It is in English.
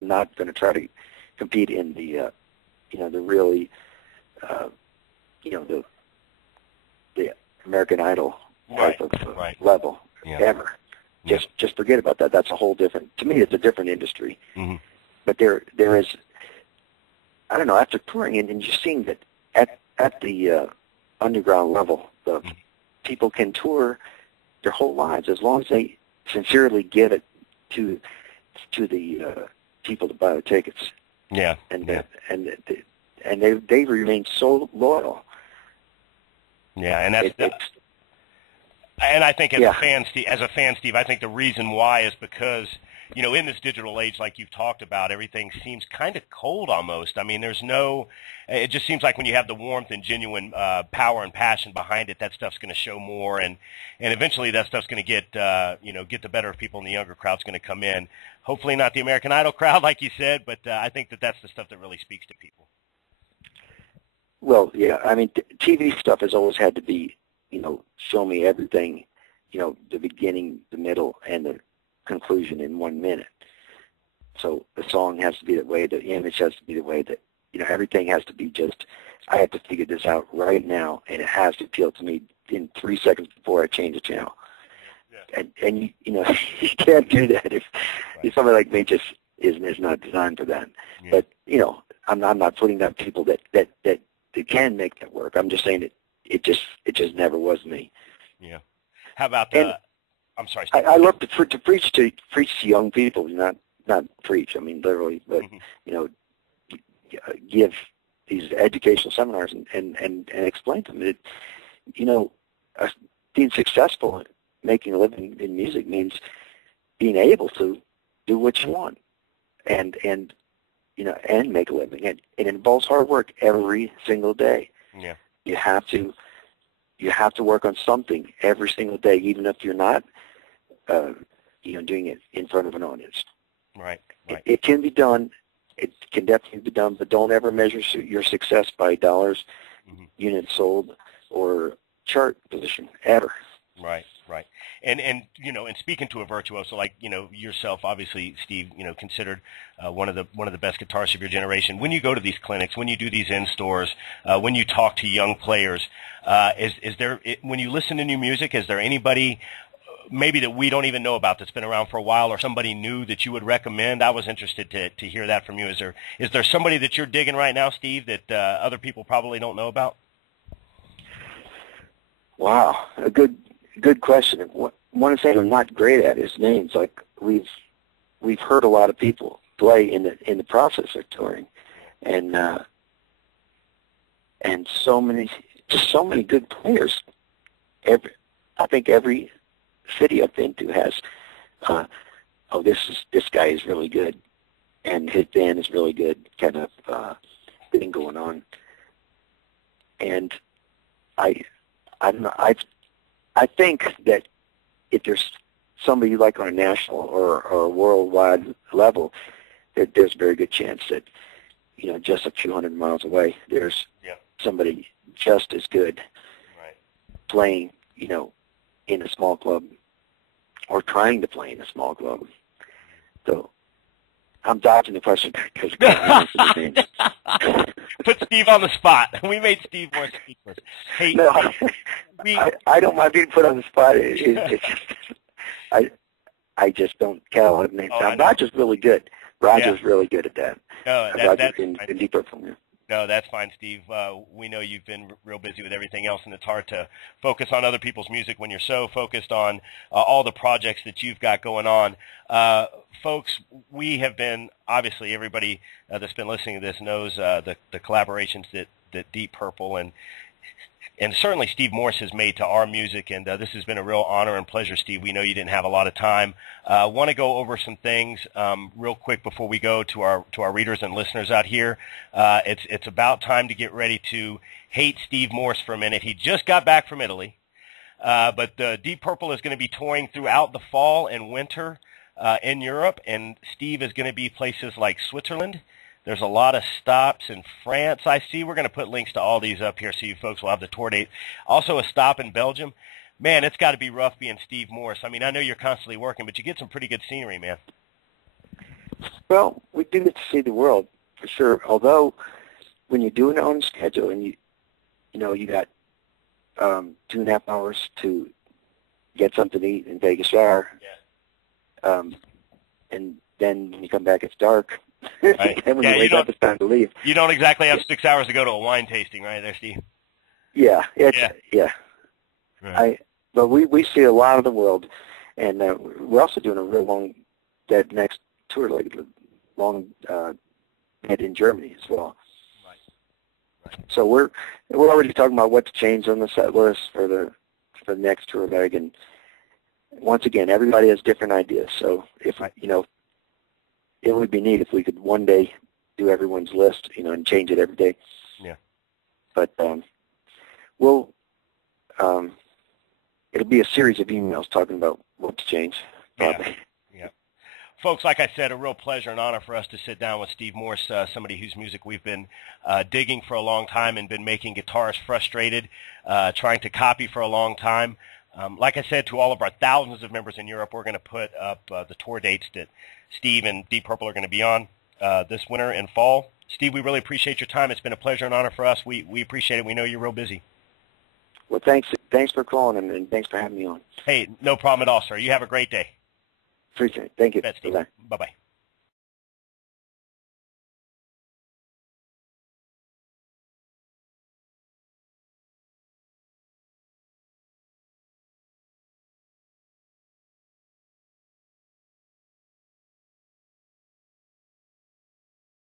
not going to try to compete in the the really the American Idol type of level ever. Just forget about that. That's a whole different. To me, it's a different industry. Mm-hmm. But there is. I don't know. After touring and just seeing that at the underground level, the people can tour their whole lives as long as they sincerely give it to the people to buy the tickets. Yeah. And they remain so loyal. Yeah, and and I think as a fan, Steve, I think the reason why is because, in this digital age, like you've talked about, everything seems kind of cold almost. I mean, it just seems like when you have the warmth and genuine power and passion behind it, that stuff's going to show more, and eventually that stuff's going to get the better of people, and the younger crowd's going to come in. Hopefully not the American Idol crowd, like you said, but I think that's the stuff that really speaks to people. Well, yeah, I mean, TV stuff has always had to be, show me everything, the beginning, the middle, and the conclusion in 1 minute. So the song has to be that way, the image has to be the way that, everything has to be just, I have to figure this out right now, and it has to appeal to me in 3 seconds before I change the channel. Yeah. And you can't do that if somebody like me just is not designed for that. Yeah. But, I'm not putting down people that can make that work. I'm just saying that it just never was me. Yeah. How about I'm sorry, Steve. I love to preach to young people, not preach. I mean literally, but give these educational seminars and explain to them that being successful, making a living in music means being able to do what you want and make a living. And it involves hard work every single day. Yeah. You have to work on something every single day, even if you're not, doing it in front of an audience. Right. It can be done. It can definitely be done, but don't ever measure your success by dollars, units sold, or chart position, ever. Right. And speaking to a virtuoso like yourself, obviously, Steve, considered one of the best guitarists of your generation. When you go to these clinics, when you do these in stores, when you talk to young players, is there, when you listen to new music, is there anybody maybe that we don't even know about that's been around for a while, or somebody new that you would recommend? I was interested to hear that from you. Is there somebody that you're digging right now, Steve, that other people probably don't know about? Wow, a good question. One thing I'm not great at is names. Like we've heard a lot of people play in the process of touring, and so many good players. I think every city I've been to has this guy is really good, and his band is really good, kind of thing going on. And I don't know. I think that if there's somebody you like on a national or a worldwide level, there's a very good chance that, just a few hundred miles away, there's somebody just as good playing, in a small club or trying to play in a small club. So I'm dodging the question because I can't answer the names. Put Steve on the spot. We made Steve Morse speechless. Hey, no, I don't mind being put on the spot. It's just, I just don't count a lot of names. Roger's really good. Roger's really good at that. No, Roger's in Deep Purple. No, that's fine, Steve. We know you've been real busy with everything else, and it's hard to focus on other people's music when you're so focused on all the projects that you've got going on. Folks, we have been, obviously, everybody that's been listening to this knows the collaborations that Deep Purple and certainly Steve Morse has made to our music, and this has been a real honor and pleasure, Steve. We know you didn't have a lot of time. Want to go over some things real quick before we go to our readers and listeners out here. It's about time to get ready to hate Steve Morse for a minute. He just got back from Italy, but Deep Purple is going to be touring throughout the fall and winter in Europe, and Steve is going to be places like Switzerland. There's a lot of stops in France, I see. We're going to put links to all these up here so you folks will have the tour date. Also a stop in Belgium. Man, it's got to be rough being Steve Morse. I mean, I know you're constantly working, but you get some pretty good scenery, man. Well, we do get to see the world for sure. Although, when you're doing it on schedule and you got 2.5 hours to get something to eat and take a shower, and then when you come back, it's dark. Right. And when you wake up, it's time to leave. You don't exactly have 6 hours to go to a wine tasting, right there, Steve? Yeah. Right. But we see a lot of the world, and we're also doing a real long, that next tour, like long bit in Germany as well. Right. So we're already talking about what to change on the set list for the next tour leg, and once again, everybody has different ideas. So if it would be neat if we could one day do everyone's list, and change it every day. Yeah. But it'll be a series of emails talking about what to change. Probably. Yeah. Folks, like I said, a real pleasure and honor for us to sit down with Steve Morse, somebody whose music we've been digging for a long time and been making guitarists frustrated, trying to copy for a long time. Like I said, to all of our thousands of members in Europe, we're going to put up the tour dates that Steve and Deep Purple are going to be on this winter and fall. Steve, we really appreciate your time. It's been a pleasure and honor for us. We appreciate it. We know you're real busy. Well, thanks for calling, and thanks for having me on. Hey, no problem at all, sir. You have a great day. Appreciate it. Thank you. Bet, Steve. Bye-bye. Bye-bye.